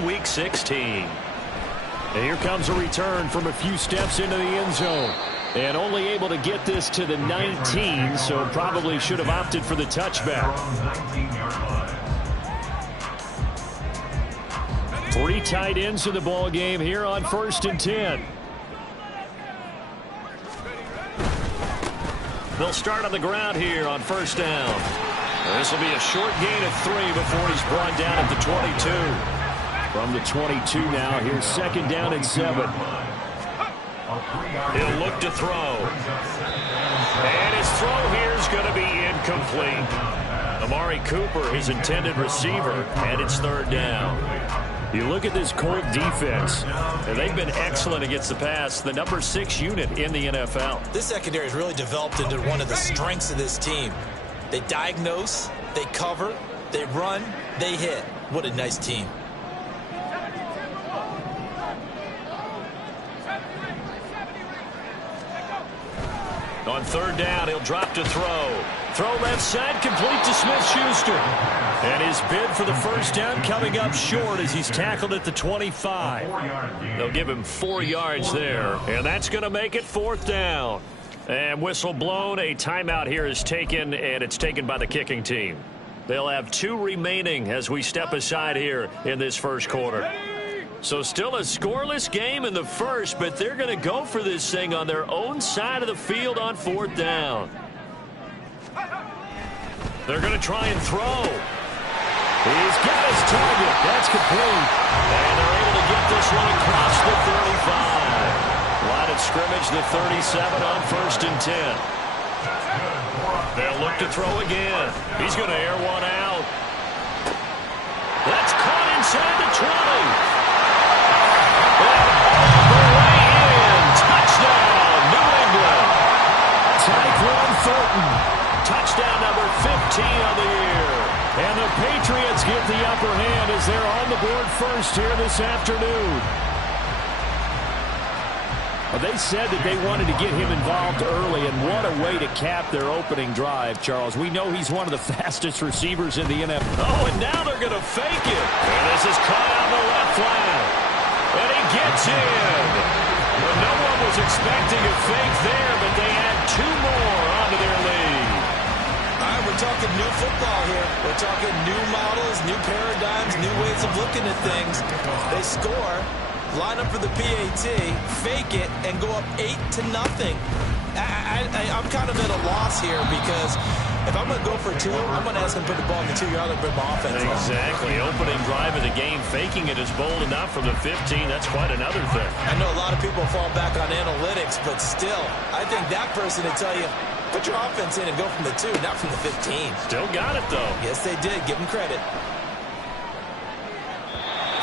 in Week 16. And here comes a return from a few steps into the end zone. And only able to get this to the 19, so probably should have opted for the touchback. 3 tight ends in the ball game here on 1st and 10. They'll start on the ground here on 1st down. This will be a short gain of 3 before he's brought down at the 22. From the 22 now, here's 2nd down and 7. He'll look to throw. And his throw here is going to be incomplete. Amari Cooper, his intended receiver, and it's 3rd down. You look at this Colt defense, and they've been excellent against the pass, the number 6 unit in the NFL. This secondary has really developed into one of the strengths of this team. They diagnose, they cover, they run, they hit. What a nice team. On 3rd down, he'll drop to throw. Throw left side, complete to Smith-Schuster. And his bid for the 1st down coming up short as he's tackled at the 25. They'll give him 4 yards there, and that's going to make it 4th down. And whistle blown, a timeout here is taken, and it's taken by the kicking team. They'll have 2 remaining as we step aside here in this 1st quarter. So still a scoreless game in the 1st, but they're going to go for this thing on their own side of the field on 4th down. They're going to try and throw. He's got his target. That's complete. And they're able to get this one across the 35. Line of scrimmage, the 37 on 1st and 10. They'll look to throw again. He's going to air one out. That's caught inside the 20. Touchdown, New England. Tyquan Thornton. Touchdown number 15 on the year. And the Patriots get the upper hand as they're on the board first here this afternoon. Well, they said that they wanted to get him involved early, and what a way to cap their opening drive, Charles. We know he's one of the fastest receivers in the NFL. Oh, and now they're going to fake it. And this is caught out in the left flank. And he gets in. Well, no one was expecting a fake there, but they add 2 more onto their lead. All right, we're talking new football here. We're talking new models, new paradigms, new ways of looking at things. They score, line up for the PAT, fake it, and go up 8-0. I'm kind of at a loss here because if I'm going to go for 2, I'm going to ask him to put the ball in the 2-yard line and bring my offense. Exactly. Opening drive of the game, faking it is bold enough from the 15. That's quite another thing. I know a lot of people fall back on analytics, but still, I think that person would tell you, put your offense in and go from the 2, not from the 15. Still got it, though. Yes, they did. Give them credit.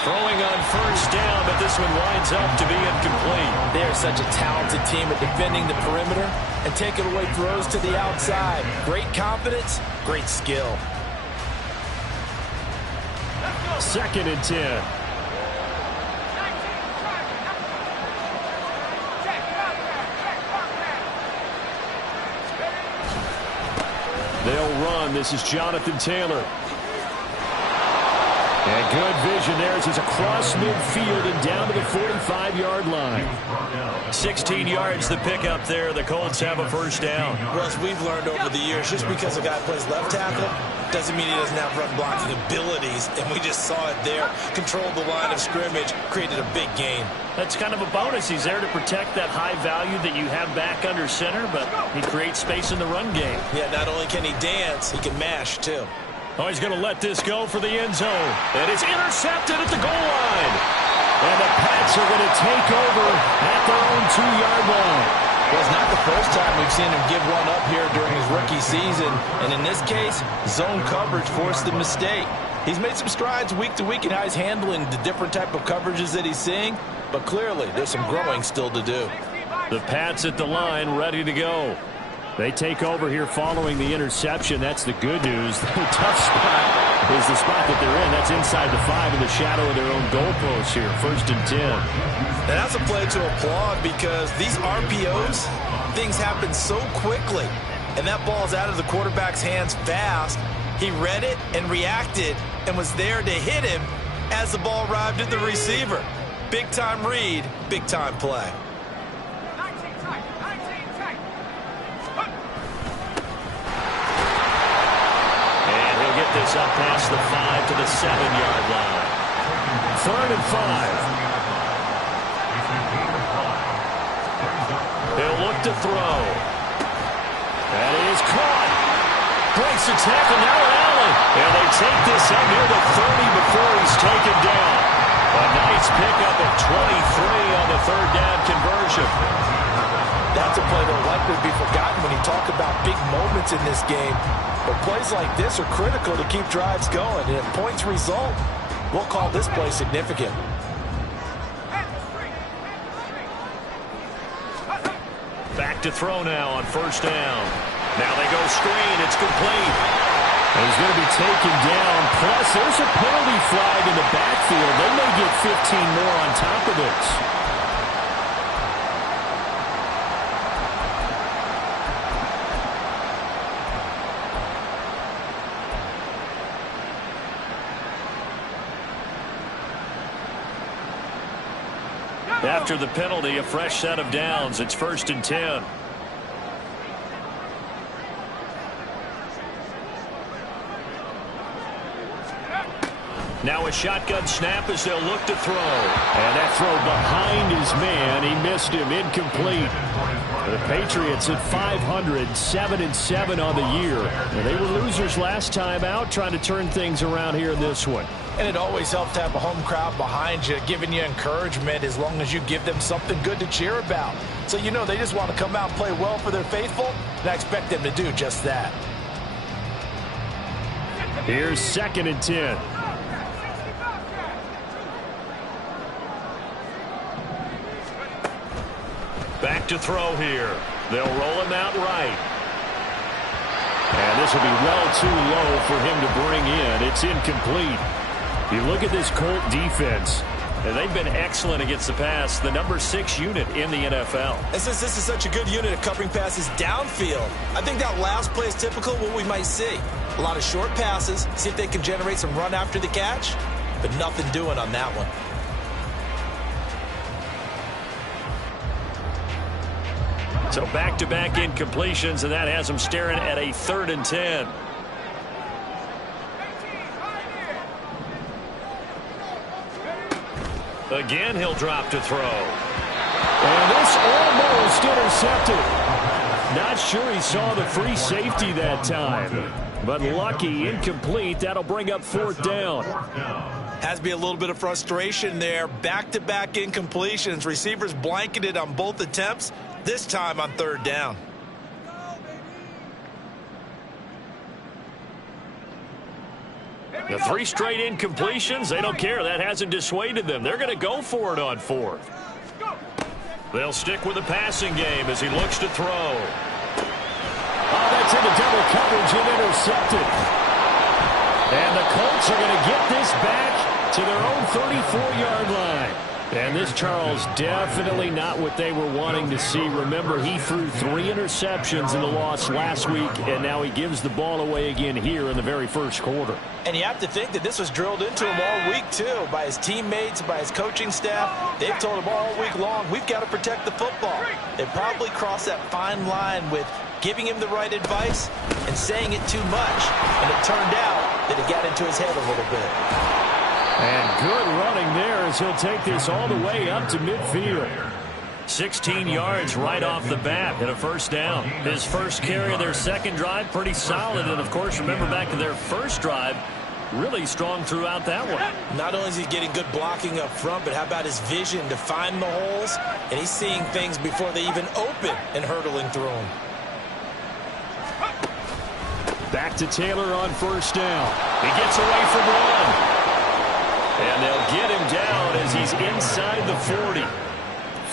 Throwing on 1st down, but this one winds up to be incomplete. They are such a talented team at defending the perimeter and taking away throws to the outside. Great confidence, great skill. 2nd and 10. They'll run. This is Jonathan Taylor. And good vision there as he's across midfield and down to the 45-yard line. 16 yards the pickup there. The Colts have a 1st down. Russ, we've learned over the years, just because a guy plays left tackle doesn't mean he doesn't have run blocking abilities, and we just saw it there. Controlled the line of scrimmage, created a big gain. That's kind of a bonus. He's there to protect that high value that you have back under center, but he creates space in the run game. Yeah, not only can he dance, he can mash, too. Oh, he's going to let this go for the end zone. And it's intercepted at the goal line. And the Pats are going to take over at their own 2-yard line. Well, it's not the first time we've seen him give one up here during his rookie season. And in this case, zone coverage forced the mistake. He's made some strides week to week in how he's handling the different type of coverages that he's seeing. But clearly, there's some growing still to do. The Pats at the line, ready to go. They take over here following the interception. That's the good news. The tough spot is the spot that they're in. That's inside the 5 in the shadow of their own goalpost here. 1st and 10. And that's a play to applaud because these RPOs, things happen so quickly. And that ball's out of the quarterback's hands fast. He read it and reacted and was there to hit him. as the ball arrived at the receiver. Big-time read, big-time play. And he'll get this up past the 5 to the 7-yard line. 3rd and 5. He'll look to throw. That is caught. Breaks the tackle, now an alley. And they take this up near the 30 before he's taken down. A nice pickup of 23 on the 3rd down conversion. That's a play that will likely be forgotten when you talk about big moments in this game. But plays like this are critical to keep drives going. And if points result, we'll call this play significant. Back to throw now on 1st down. Now they go screen. It's complete. And he's going to be taken down. Plus, there's a penalty flag in the backfield. They may get 15 more on top of this. After the penalty, a fresh set of downs. It's 1st and 10. Now a shotgun snap as they'll look to throw. And that throw behind his man. He missed him. Incomplete. The Patriots at 500, 7-7 on the year. And they were losers last time out, trying to turn things around here in this one. And it always helps to have a home crowd behind you, giving you encouragement as long as you give them something good to cheer about. So you know they just want to come out and play well for their faithful, and I expect them to do just that. Here's 2nd and 10. Back to throw here. They'll roll him out right. And this will be well too low for him to bring in. It's incomplete. You look at this Colt defense, and they've been excellent against the pass, the number 6 unit in the NFL. And since this is such a good unit of covering passes downfield, I think that last play is typical of what we might see. A lot of short passes, see if they can generate some run after the catch, but nothing doing on that one. So back-to-back incompletions, and that has them staring at a 3rd and 10. Again, he'll drop to throw. And this almost intercepted. Not sure he saw the free safety that time. But lucky, incomplete. That'll bring up 4th down. Has to be a little bit of frustration there. Back-to-back incompletions. Receivers blanketed on both attempts, this time on 3rd down. The 3 straight incompletions, they don't care. That hasn't dissuaded them. They're going to go for it on 4th. They'll stick with the passing game as he looks to throw. Oh, that's into double coverage and intercepted. And the Colts are going to get this back to their own 34-yard line. And this, Charles, definitely not what they were wanting to see. Remember, he threw 3 interceptions in the loss last week, and now he gives the ball away again here in the very first quarter. And you have to think that this was drilled into him all week, too, by his teammates, by his coaching staff. They've told him all week long, we've got to protect the football. They probably crossed that fine line with giving him the right advice and saying it too much. And it turned out that it got into his head a little bit. And good running there as he'll take this all the way up to midfield. 16 yards right off the bat and a 1st down. His first carry of their 2nd drive, pretty solid. And, of course, remember back to their 1st drive, really strong throughout that one. Not only is he getting good blocking up front, but how about his vision to find the holes? And he's seeing things before they even open and hurtling through them. Back to Taylor on 1st down. He gets away from one. And they'll get him down as he's inside the 40.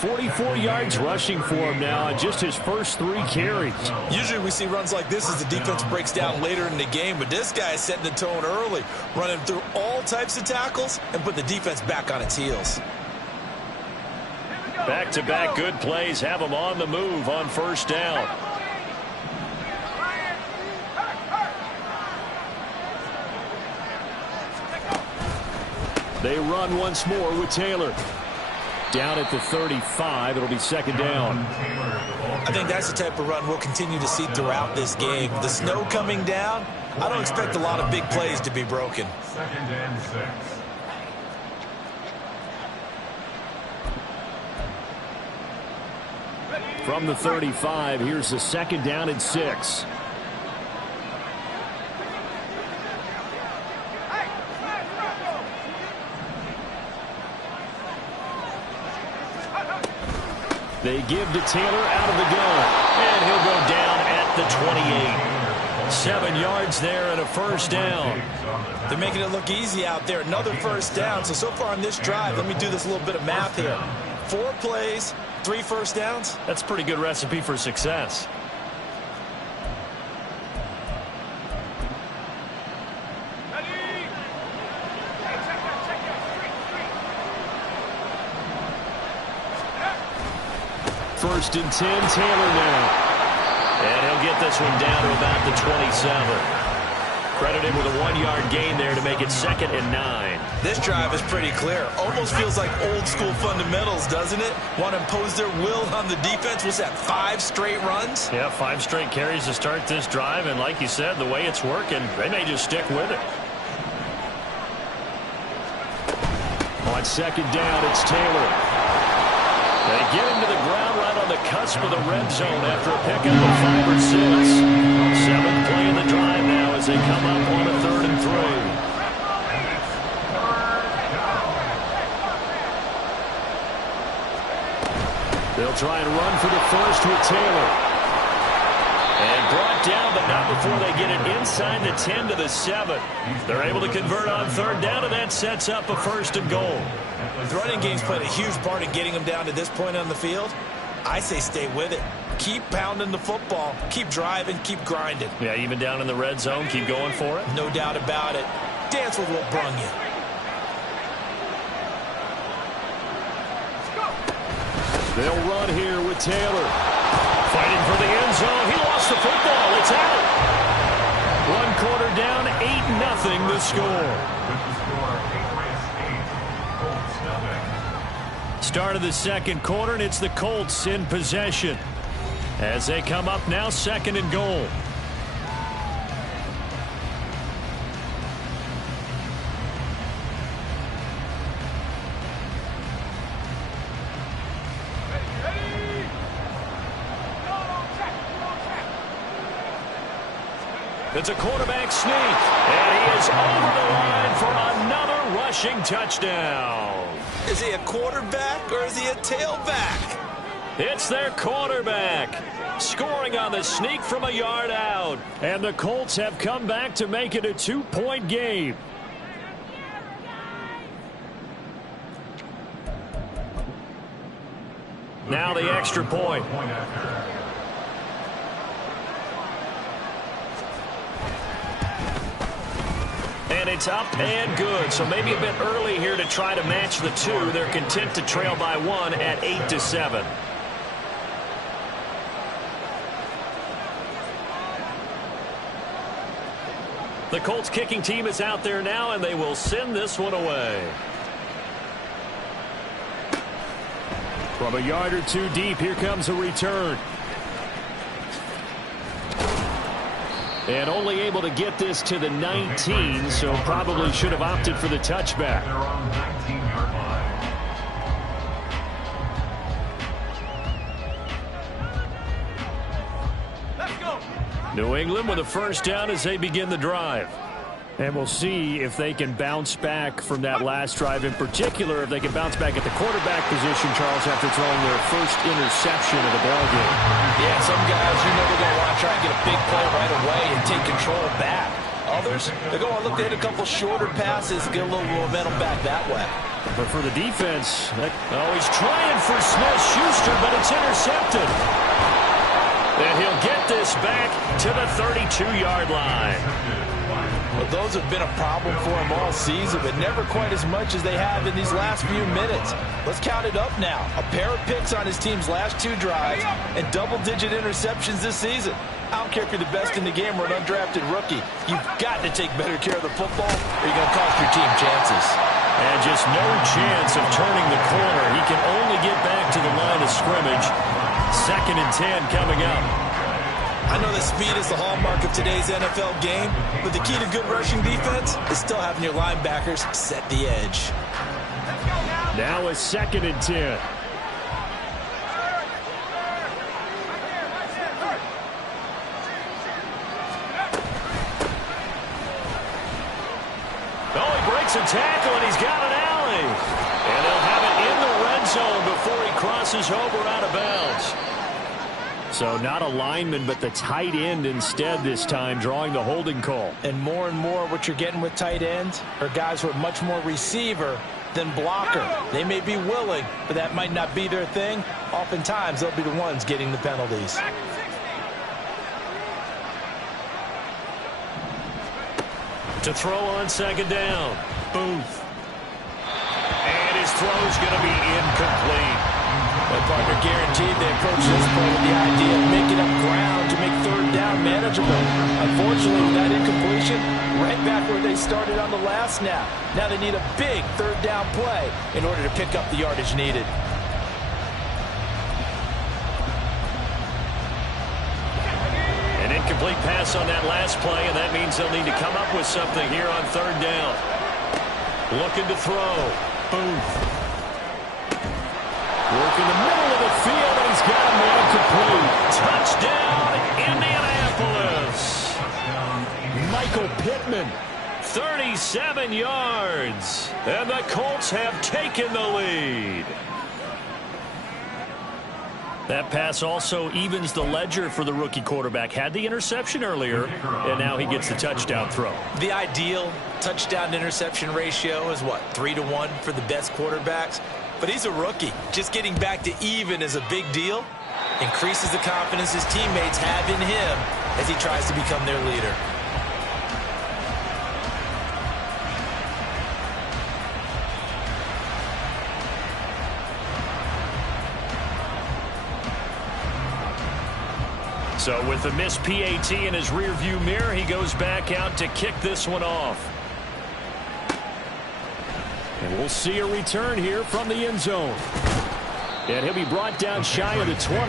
44 yards rushing for him now on just his first 3 carries. Usually we see runs like this as the defense breaks down later in the game, but this guy is setting the tone early, running through all types of tackles and put the defense back on its heels. Back-to-back good plays have him on the move on 1st down. They run once more with Taylor. Down at the 35, it'll be second down. I think that's the type of run we'll continue to see throughout this game. The snow coming down, I don't expect a lot of big plays to be broken. Second and 6. From the 35, here's the second down and 6. They give to Taylor out of the gun, and he'll go down at the 28. 7 yards there and a first down. They're making it look easy out there. Another first down. So far on this drive, let me do this little bit of math here. 4 plays, 3 first downs. That's a pretty good recipe for success. First and 10, Taylor now. And he'll get this one down to about the 27. Credited with a 1-yard gain there to make it second and 9. This drive is pretty clear. Almost feels like old school fundamentals, doesn't it? Want to impose their will on the defense. What's that, 5 straight runs? Yeah, 5 straight carries to start this drive. And like you said, the way it's working, they may just stick with it. On second down, it's Taylor. They get him to the ground right on the cusp of the red zone after a pickup of 5 or 6. 7th play in the drive now as they come up on a 3rd and 3. They'll try and run for the first with Taylor. And brought down, but not before they get it inside the 10 to the 7. They're able to convert on 3rd down, and that sets up a 1st and goal. The running game's played a huge part in getting them down to this point on the field. I say stay with it. Keep pounding the football. Keep driving. Keep grinding. Yeah, even down in the red zone, keep going for it. No doubt about it. Dance with what brung you. They'll run here with Taylor. Fighting for the end zone. He lost the football. It's out. 1 quarter down, 8-0 the score. Start of the second quarter, and it's the Colts in possession as they come up now 2nd and goal. It's a quarterback sneak, and he is over the line for another rushing touchdown. Is he a quarterback or is he a tailback? It's their quarterback, scoring on the sneak from a yard out. And the Colts have come back to make it a 2-point game. Now the extra point. And it's up and good. So maybe a bit early here to try to match the 2. They're content to trail by 1 at 8-7. The Colts kicking team is out there now, and they will send this one away. From a yard or 2 deep, here comes a return. And only able to get this to the 19, so probably should have opted for the touchback. They're on 19-yard line. Let's go. New England with a first down as they begin the drive. And we'll see if they can bounce back from that last drive. In particular, if they can bounce back at the quarterback position, Charles, after throwing their first interception of the ballgame. Yeah, some guys, you know they're going to want to try and get a big play right away and take control back. Others, they're going to look to hit a couple shorter passes, get a little momentum back that way. But for the defense, he's trying for Smith-Schuster, but it's intercepted. And he'll get this back to the 32-yard line. Well, those have been a problem for him all season, but never quite as much as they have in these last few minutes. Let's count it up now. A pair of picks on his team's last 2 drives and double-digit interceptions this season. I don't care if you're the best in the game or an undrafted rookie. You've got to take better care of the football or you're going to cost your team chances. And just no chance of turning the corner. He can only get back to the line of scrimmage. 2nd and 10 coming up. I know that speed is the hallmark of today's NFL game, but the key to good rushing defense is still having your linebackers set the edge. Now a 2nd and 10. Oh, he breaks a tackle, and he's got an alley. And they'll have it in the red zone before he crosses over out of bounds. So not a lineman, but the tight end instead this time, drawing the holding call. And more what you're getting with tight ends are guys who are much more receiver than blocker. They may be willing, but that might not be their thing. Oftentimes, they'll be the ones getting the penalties. To throw on 2nd down. Booth. And his throw's going to be incomplete. My partner guaranteed they approach this play with the idea of making up ground to make 3rd down manageable. Unfortunately, with that incompletion, right back where they started on the last snap. Now they need a big 3rd down play in order to pick up the yardage needed. An incomplete pass on that last play, and that means they'll need to come up with something here on 3rd down. Looking to throw. Booth. Work in the middle of the field, and he's got a man complete. Touchdown, Indianapolis. Michael Pittman, 37 yards. And the Colts have taken the lead. That pass also evens the ledger for the rookie quarterback. Had the interception earlier, and now he gets the touchdown throw. The ideal touchdown-interception ratio is, what, 3-to-1 for the best quarterbacks? But he's a rookie. Just getting back to even is a big deal. Increases the confidence his teammates have in him as he tries to become their leader. So with the missed PAT in his rearview mirror, he goes back out to kick this one off. And we'll see a return here from the end zone. And he'll be brought down shy of the 20.